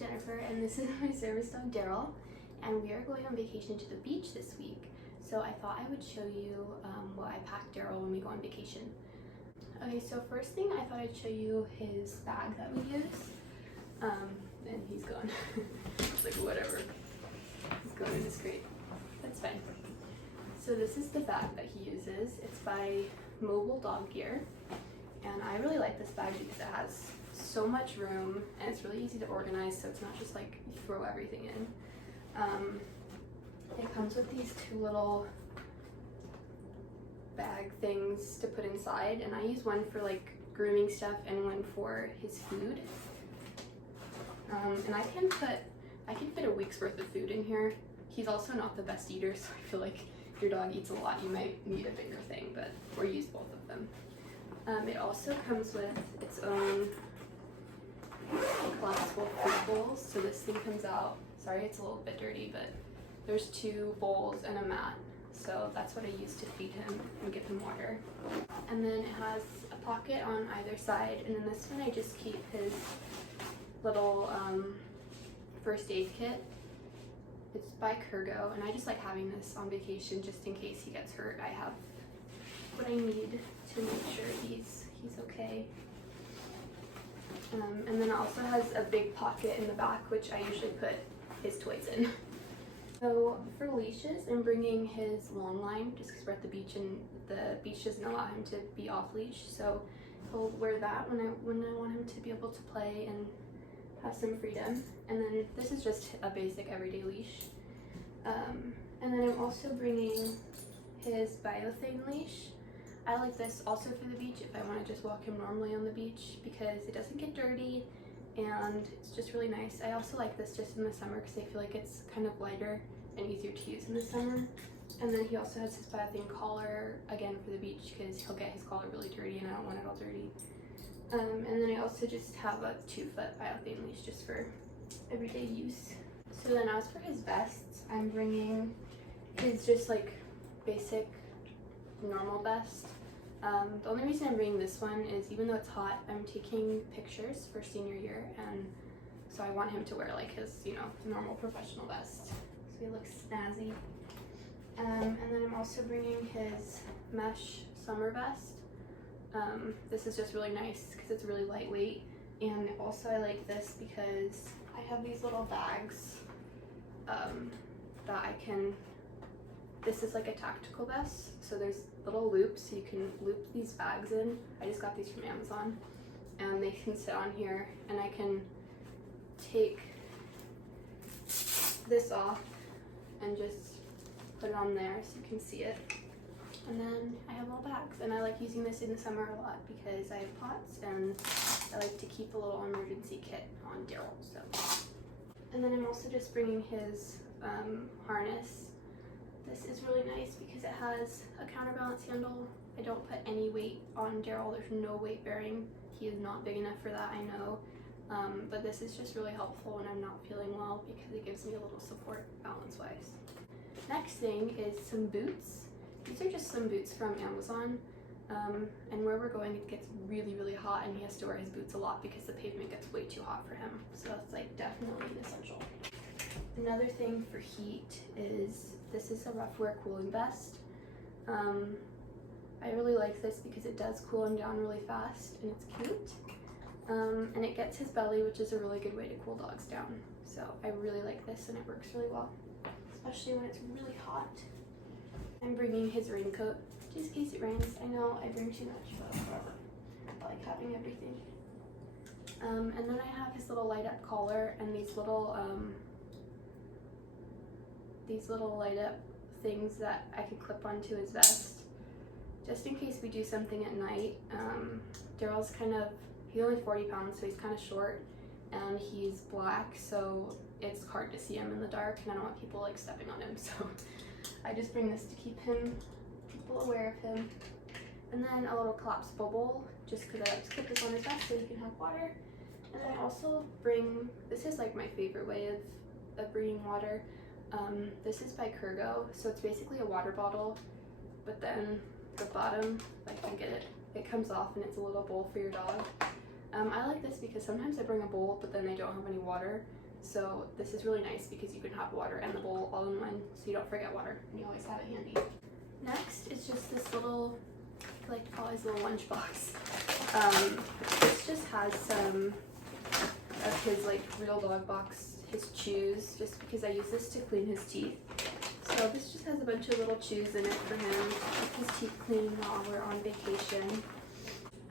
Jennifer, and this is my service dog Daryl, and we are going on vacation to the beach this week. So I thought I would show you what I packed Daryl when we go on vacation. Okay, so first thing I thought I'd show you his bag that we use. And he's gone. It's like whatever. He's going in his crate. That's fine. So this is the bag that he uses. It's by Mobile Dog Gear, and I really like this bag because it has so much room and it's really easy to organize, so it's not just like you throw everything in. It comes with these two little bag things to put inside, and I use one for like grooming stuff and one for his food. And I can fit a week's worth of food in here. He's also not the best eater, so I feel like if your dog eats a lot, you might need a bigger thing, or use both of them. It also comes with its own collapsible food bowls. So this thing comes out, sorry it's a little bit dirty, but there's two bowls and a mat. So that's what I use to feed him and give him water. And then it has a pocket on either side, and then this one I just keep his little first aid kit. It's by Kurgo, and I just like having this on vacation just in case he gets hurt. I have what I need to make sure he's okay. And then it also has a big pocket in the back, which I usually put his toys in. So for leashes, I'm bringing his long line just because we're at the beach and the beach doesn't allow him to be off leash. So he'll wear that when I want him to be able to play and have some freedom. And then this is just a basic everyday leash. And then I'm also bringing his Biothane leash. I like this also for the beach if I want to just walk him normally on the beach because it doesn't get dirty and it's just really nice. I also like this just in the summer because I feel like it's kind of lighter and easier to use in the summer. And then he also has his Biothane collar, again for the beach because he'll get his collar really dirty and I don't want it all dirty. And then I also just have a 2-foot Biothane leash just for everyday use. So then as for his vests, I'm bringing his just like basic normal vest. The only reason I'm bringing this one is even though it's hot, I'm taking pictures for senior year, and so I want him to wear like his, normal professional vest so he looks snazzy. And then I'm also bringing his mesh summer vest. This is just really nice because it's really lightweight, and also I like this because I have these little bags that I can, this is like a tactical vest, so there's little loops so you can loop these bags in. I just got these from Amazon, and they can sit on here, and I can take this off and just put it on there so you can see it. And then I have little bags, and I like using this in the summer a lot because I have POTS and I like to keep a little emergency kit on Daryl. So, and then I'm also just bringing his harness. This is really nice because it has a counterbalance handle. I don't put any weight on Daryl. There's no weight bearing. He is not big enough for that, I know. But this is just really helpful when I'm not feeling well because it gives me a little support balance-wise. Next thing is some boots. These are just some boots from Amazon. And where we're going, it gets really, really hot, and he has to wear his boots a lot because the pavement gets way too hot for him. So it's like definitely an essential. Another thing for heat is this is a rough wear cooling vest. I really like this because it does cool him down really fast and it's cute. And it gets his belly, which is a really good way to cool dogs down. So I really like this and it works really well, especially when it's really hot. I'm bringing his raincoat just in case it rains. I know I bring too much, but whatever. I like having everything. And then I have his little light up collar and these little light up things that I could clip onto his vest just in case we do something at night. Daryl's he's only 40 pounds, so he's kind of short, and he's black, so it's hard to see him in the dark, and I don't want people like stepping on him, so I just bring this to keep people aware of him. And then a little collapsible bowl just because I like to clip this on his vest so he can have water. And then I also bring, this is like my favorite way of bringing water. This is by Kurgo, so it's basically a water bottle, but then the bottom, like you get it, it comes off and it's a little bowl for your dog. I like this because sometimes I bring a bowl but then I don't have any water, So this is really nice because you can have water and the bowl all in one, so you don't forget water and you always have it handy. Next is just this little, like always little lunchbox. This just has some of his like Real Dog box, his chews, just because I use this to clean his teeth. So this just has a bunch of little chews in it for him to keep his teeth clean while we're on vacation.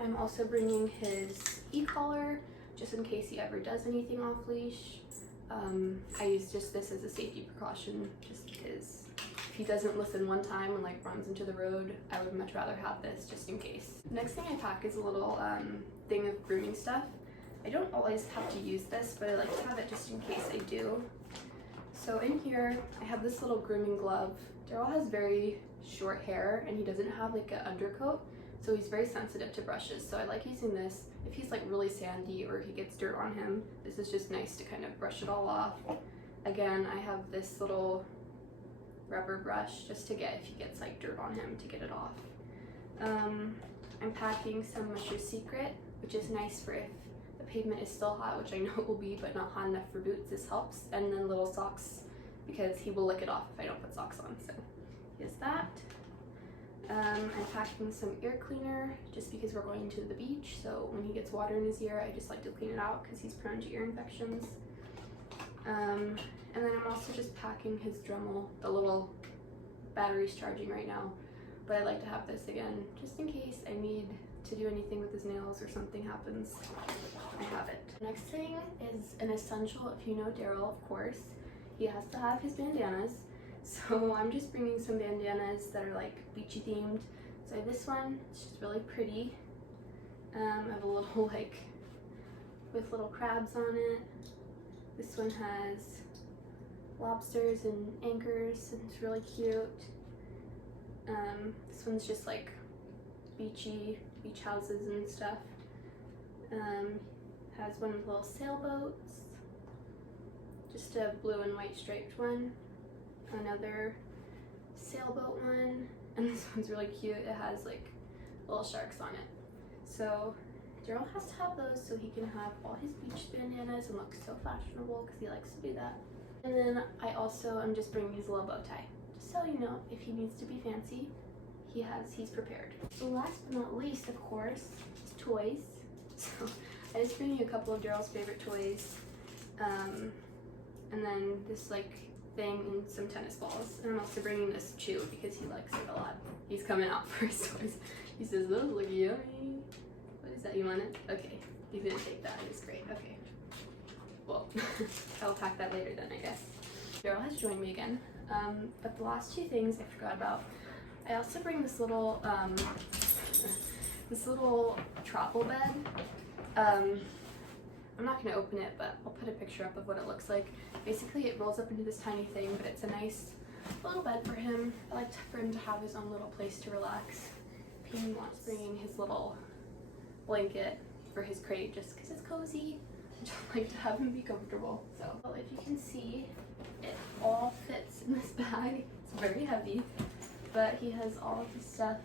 I'm also bringing his e-collar just in case he ever does anything off leash. I use just this as a safety precaution just because if he doesn't listen one time and like runs into the road, I would much rather have this just in case. Next thing I pack is a little thing of grooming stuff. I don't always have to use this, but I like to have it just in case I do. So in here, I have this little grooming glove. Daryl has very short hair and he doesn't have like an undercoat, so he's very sensitive to brushes. So I like using this if he's like really sandy or he gets dirt on him. This is just nice to kind of brush it all off. Again, I have this little rubber brush just to get if he gets like dirt on him to get it off. I'm packing some Musher Secret, which is nice for if the pavement is still hot, which I know it will be, but not hot enough for boots. This helps. And then little socks because he will lick it off if I don't put socks on. So here's that. I'm packing some ear cleaner just because we're going to the beach, so when he gets water in his ear, I just like to clean it out because he's prone to ear infections. And then I'm also just packing his Dremel. The little battery's charging right now, but I like to have this again just in case I need to do anything with his nails or something happens. I have it. Next thing is an essential. If you know Daryl, of course, he has to have his bandanas. So I'm just bringing some bandanas that are like beachy themed. So I have this one, it's just really pretty. I have a little like with little crabs on it. This one has lobsters and anchors and it's really cute. This one's just like beach houses and stuff. Has one with little sailboats, just a blue and white striped one. Another sailboat one, and this one's really cute. It has like little sharks on it. So Daryl has to have those so he can have all his beach bandanas and look so fashionable because he likes to do that. And then I also am just bringing his little bow tie, just so you know if he needs to be fancy, he's prepared. So last but not least, of course, is toys. So I just bring you a couple of Daryl's favorite toys, and then this like thing and some tennis balls. And I'm also bringing this chew because he likes it a lot. He's coming out for his toys. He says, those look yummy. What is that, you want it? Okay, he's gonna take that, it's great, okay. Well, I'll pack that later then, I guess. Daryl has joined me again, but the last two things I forgot about. I also bring this little travel bed. I'm not going to open it, but I'll put a picture up of what it looks like. Basically, it rolls up into this tiny thing, but it's a nice little bed for him. I like for him to have his own little place to relax. He wants bringing his little blanket for his crate just because it's cozy. I just like to have him be comfortable. So if you can see, it all fits in this bag. It's very heavy, but he has all of his stuff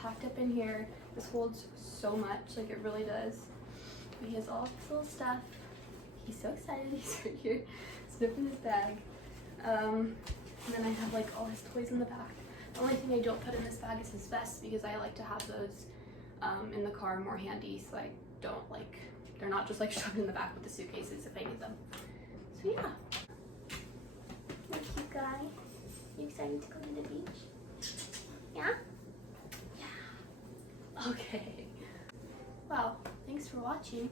packed up in here. This holds so much, like it really does. He has all this little stuff. He's so excited. He's right here sniffing his bag. And then I have like all his toys in the back. The only thing I don't put in this bag is his vest because I like to have those in the car more handy, so I don't like, they're not just like shoved in the back with the suitcases if I need them. So yeah. What a cute guy. You excited to go to the beach? Yeah? Yeah. Okay. Wow, thanks for watching.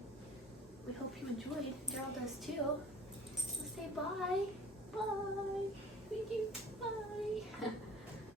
We hope you enjoyed. Daryl does too. We'll say bye. Bye. Thank you. Bye.